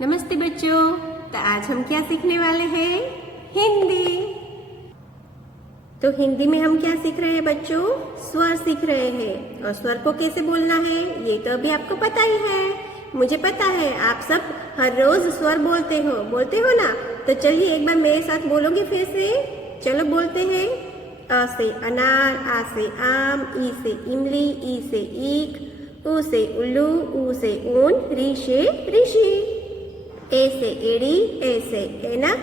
नमस्ते बच्चों। तो आज हम क्या सीखने वाले हैं? हिंदी। तो हिंदी में हम क्या सीख रहे हैं बच्चों? स्वर सीख रहे हैं। और स्वर को कैसे बोलना है ये तो अभी आपको पता ही है। मुझे पता है आप सब हर रोज स्वर बोलते हो ना। तो चलिए एक बार मेरे साथ बोलोगे फिर से। चलो बोलते हैं। अ से अनार, आ से आम, ई से इमली, ई से ईख, उ से उल्लू, ऊ से ऊन, री से ऋषि। ए से एड़ी, ए से ऐनक,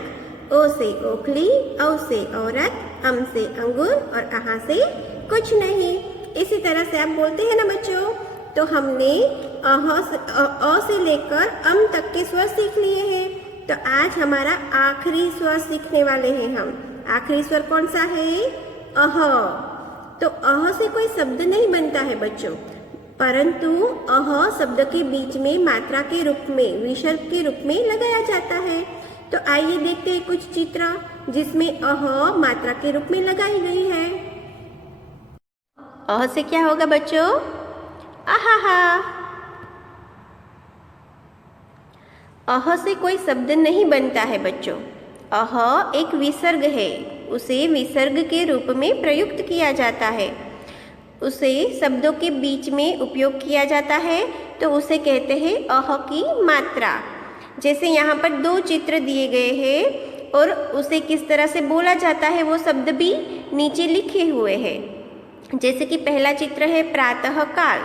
ओ से ओखली, औ से औरत, अम से अंगूर और अहा से कुछ नहीं। इसी तरह से आप बोलते हैं ना बच्चों। तो हमने अ से लेकर अम तक के स्वर सीख लिए हैं। तो आज हमारा आखिरी स्वर सीखने वाले हैं हम। आखिरी स्वर कौन सा है? अह। तो अह से कोई शब्द नहीं बनता है बच्चों, परंतु अह शब्द के बीच में मात्रा के रूप में, विसर्ग के रूप में लगाया जाता है। तो आइए देखते हैं कुछ चित्र जिसमें अह मात्रा के रूप में लगाई गई है। अह से क्या होगा बच्चों? आहा। अह से कोई शब्द नहीं बनता है बच्चों। अह एक विसर्ग है, उसे विसर्ग के रूप में प्रयुक्त किया जाता है। उसे शब्दों के बीच में उपयोग किया जाता है तो उसे कहते हैं अह की मात्रा। जैसे यहाँ पर दो चित्र दिए गए हैं और उसे किस तरह से बोला जाता है वो शब्द भी नीचे लिखे हुए हैं। जैसे कि पहला चित्र है प्रातः काल।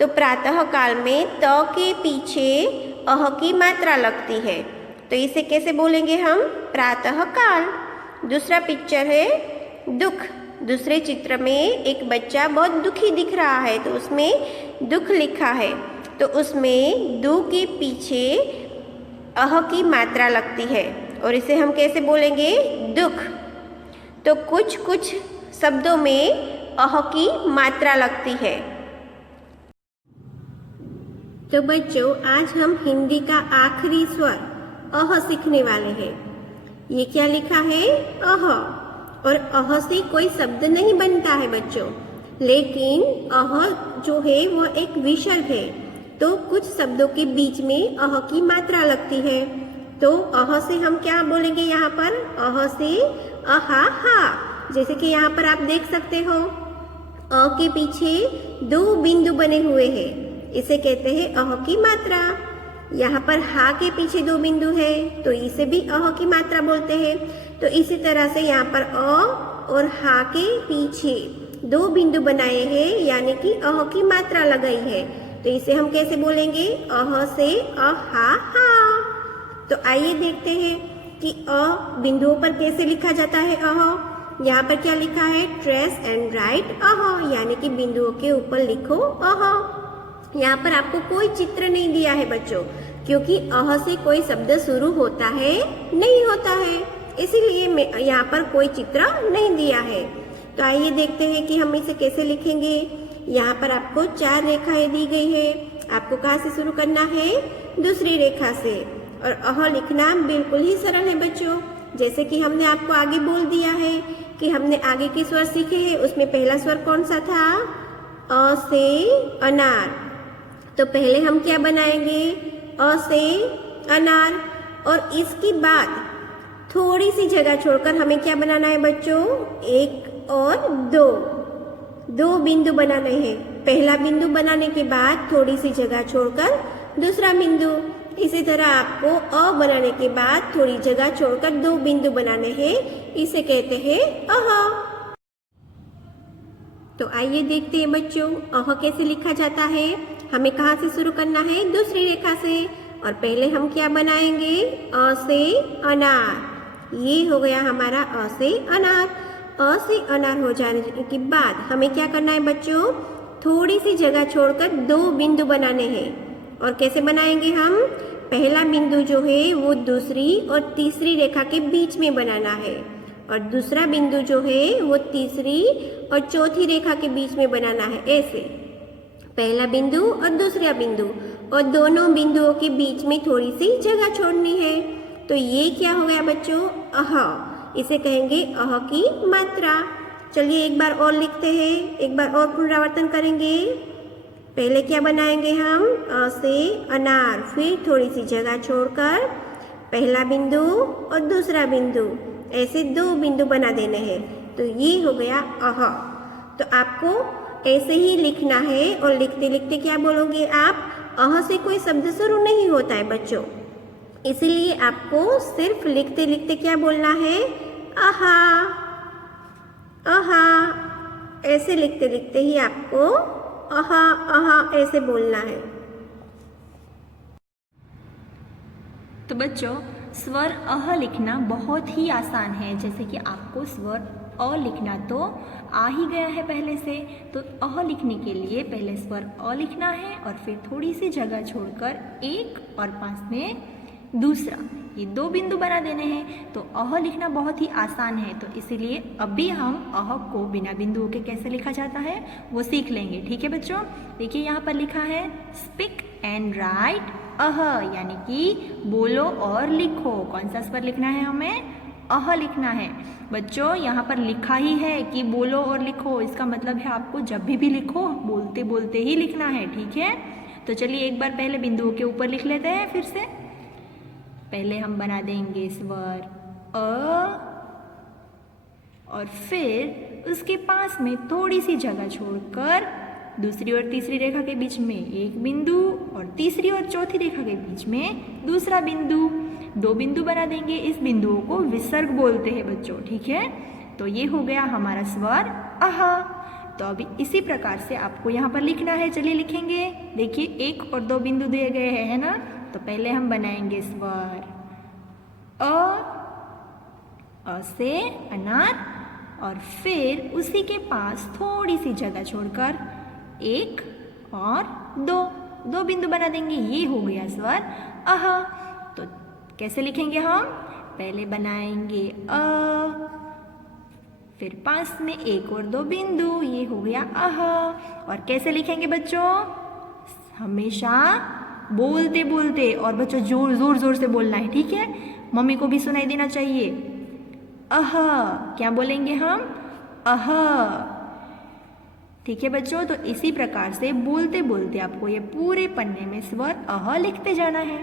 तो प्रातः काल में त के पीछे अह की मात्रा लगती है, तो इसे कैसे बोलेंगे हम? प्रातः काल। दूसरा पिक्चर है दुख। दूसरे चित्र में एक बच्चा बहुत दुखी दिख रहा है तो उसमें दुख लिखा है, तो उसमें दु के पीछे अह की मात्रा लगती है और इसे हम कैसे बोलेंगे? दुख। तो कुछ कुछ शब्दों में अह की मात्रा लगती है। तो बच्चों आज हम हिंदी का आखिरी स्वर अह सीखने वाले हैं। ये क्या लिखा है? अह। और अह से कोई शब्द नहीं बनता है बच्चों, लेकिन अह जो है वो एक विसर्ग है, तो कुछ शब्दों के बीच में अह की मात्रा लगती है। तो अह से हम क्या बोलेंगे यहाँ पर? अह से अहा हा। जैसे कि यहाँ पर आप देख सकते हो अ के पीछे दो बिंदु बने हुए हैं, इसे कहते हैं अह की मात्रा। यहाँ पर हा के पीछे दो बिंदु है तो इसे भी अह की मात्रा बोलते हैं। तो इसी तरह से यहाँ पर अ और हा के पीछे दो बिंदु बनाए हैं, यानी कि अह की मात्रा लगाई है, तो इसे हम कैसे बोलेंगे? अह से अहा हा। तो आइए देखते हैं कि अ बिंदुओं पर कैसे लिखा जाता है अह। यहाँ पर क्या लिखा है? ट्रेस एंड राइट अह, यानी कि बिंदुओं के ऊपर लिखो अह। यहाँ पर आपको कोई चित्र नहीं दिया है बच्चों, क्योंकि अह से कोई शब्द शुरू होता है नहीं होता है, इसीलिए यहाँ पर कोई चित्र नहीं दिया है। तो आइए देखते हैं कि हम इसे कैसे लिखेंगे। यहाँ पर आपको 4 रेखाएं दी गई है। आपको कहाँ से शुरू करना है? दूसरी रेखा से। और अह लिखना बिल्कुल ही सरल है बच्चों। जैसे कि हमने आपको आगे बोल दिया है कि हमने आगे के स्वर सीखे हैं, उसमें पहला स्वर कौन सा था? अ से अनार। तो पहले हम क्या बनाएंगे? अ से अनार। और इसके बाद थोड़ी सी जगह छोड़कर हमें क्या बनाना है बच्चों? 1 और 2 बिंदु बनाने हैं। पहला बिंदु बनाने के बाद थोड़ी सी जगह छोड़कर दूसरा बिंदु। इसी तरह आपको अ बनाने के बाद थोड़ी जगह छोड़कर 2 बिंदु बनाने हैं, इसे कहते हैं अह। तो आइए देखते हैं बच्चों अह कैसे लिखा जाता है। हमें कहाँ से शुरू करना है? दूसरी रेखा से। और पहले हम क्या बनाएंगे? अ से अनार। ये हो गया हमारा अ से अनार। अ से अनार हो जाने के बाद हमें क्या करना है बच्चों? थोड़ी सी जगह छोड़कर 2 बिंदु बनाने हैं। और कैसे बनाएंगे हम? पहला बिंदु जो है वो दूसरी और तीसरी रेखा के बीच में बनाना है, और दूसरा बिंदु जो है वो तीसरी और चौथी रेखा के बीच में बनाना है। ऐसे पहला बिंदु और दूसरा बिंदु, और दोनों बिंदुओं के बीच में थोड़ी सी जगह छोड़नी है। तो ये क्या हो गया बच्चों? अह। इसे कहेंगे अह की मात्रा। चलिए एक बार और लिखते हैं, एक बार और पुनरावर्तन करेंगे। पहले क्या बनाएंगे हम, अ से अनार, फिर थोड़ी सी जगह छोड़कर पहला बिंदु और दूसरा बिंदु, ऐसे 2 बिंदु बना देने हैं। तो ये हो गया अह। तो आपको ऐसे ही लिखना है और लिखते लिखते क्या बोलोगे आप, अह से कोई शब्द शुरू नहीं होता है बच्चों, इसलिए आपको सिर्फ लिखते लिखते क्या बोलना है, आहा आहा। ऐसे लिखते लिखते ही आपको आहा आहा ऐसे बोलना है। तो बच्चों स्वर अह लिखना बहुत ही आसान है। जैसे कि आपको स्वर अ लिखना तो आ ही गया है पहले से, तो अह लिखने के लिए पहले स्वर अ लिखना है और फिर थोड़ी सी जगह छोड़कर एक और पास में दूसरा, ये 2 बिंदु बना देने हैं। तो अह लिखना बहुत ही आसान है, तो इसीलिए अभी हम अह को बिना बिंदुओं के कैसे लिखा जाता है वो सीख लेंगे। ठीक है बच्चों, देखिए यहाँ पर लिखा है स्पीक एंड राइट अह, यानी कि बोलो और लिखो। कौन सा स्वर लिखना है हमें, अह लिखना है। बच्चों यहाँ पर लिखा ही है कि बोलो और लिखो, इसका मतलब है आपको जब भी लिखो बोलते बोलते ही लिखना है। ठीक है, तो चलिए एक बार पहले बिंदुओं के ऊपर लिख लेते हैं। फिर से पहले हम बना देंगे स्वर अ और फिर उसके पास में थोड़ी सी जगह छोड़कर दूसरी और तीसरी रेखा के बीच में एक बिंदु और तीसरी और चौथी रेखा के बीच में दूसरा बिंदु, 2 बिंदु बना देंगे। इस बिंदुओं को विसर्ग बोलते हैं बच्चों। ठीक है, तो ये हो गया हमारा स्वर अह। तो अभी इसी प्रकार से आपको यहाँ पर लिखना है। चलिए लिखेंगे, देखिए 1 और 2 बिंदु दिए गए हैं, है ना। तो पहले हम बनाएंगे स्वर अ से अनार और फिर उसी के पास थोड़ी सी जगह छोड़कर 1 और 2 बिंदु बना देंगे। ये हो गया स्वर अह। तो कैसे लिखेंगे हम, पहले बनाएंगे अ, फिर पास में 1 और 2 बिंदु, ये हो गया अह। और कैसे लिखेंगे बच्चों, हमेशा बोलते बोलते, और बच्चों जोर जोर जोर से बोलना है। ठीक है, मम्मी को भी सुनाई देना चाहिए। अह, क्या बोलेंगे हम, अह। ठीक है बच्चों, तो इसी प्रकार से बोलते बोलते आपको ये पूरे पन्ने में स्वर अह लिखते जाना है।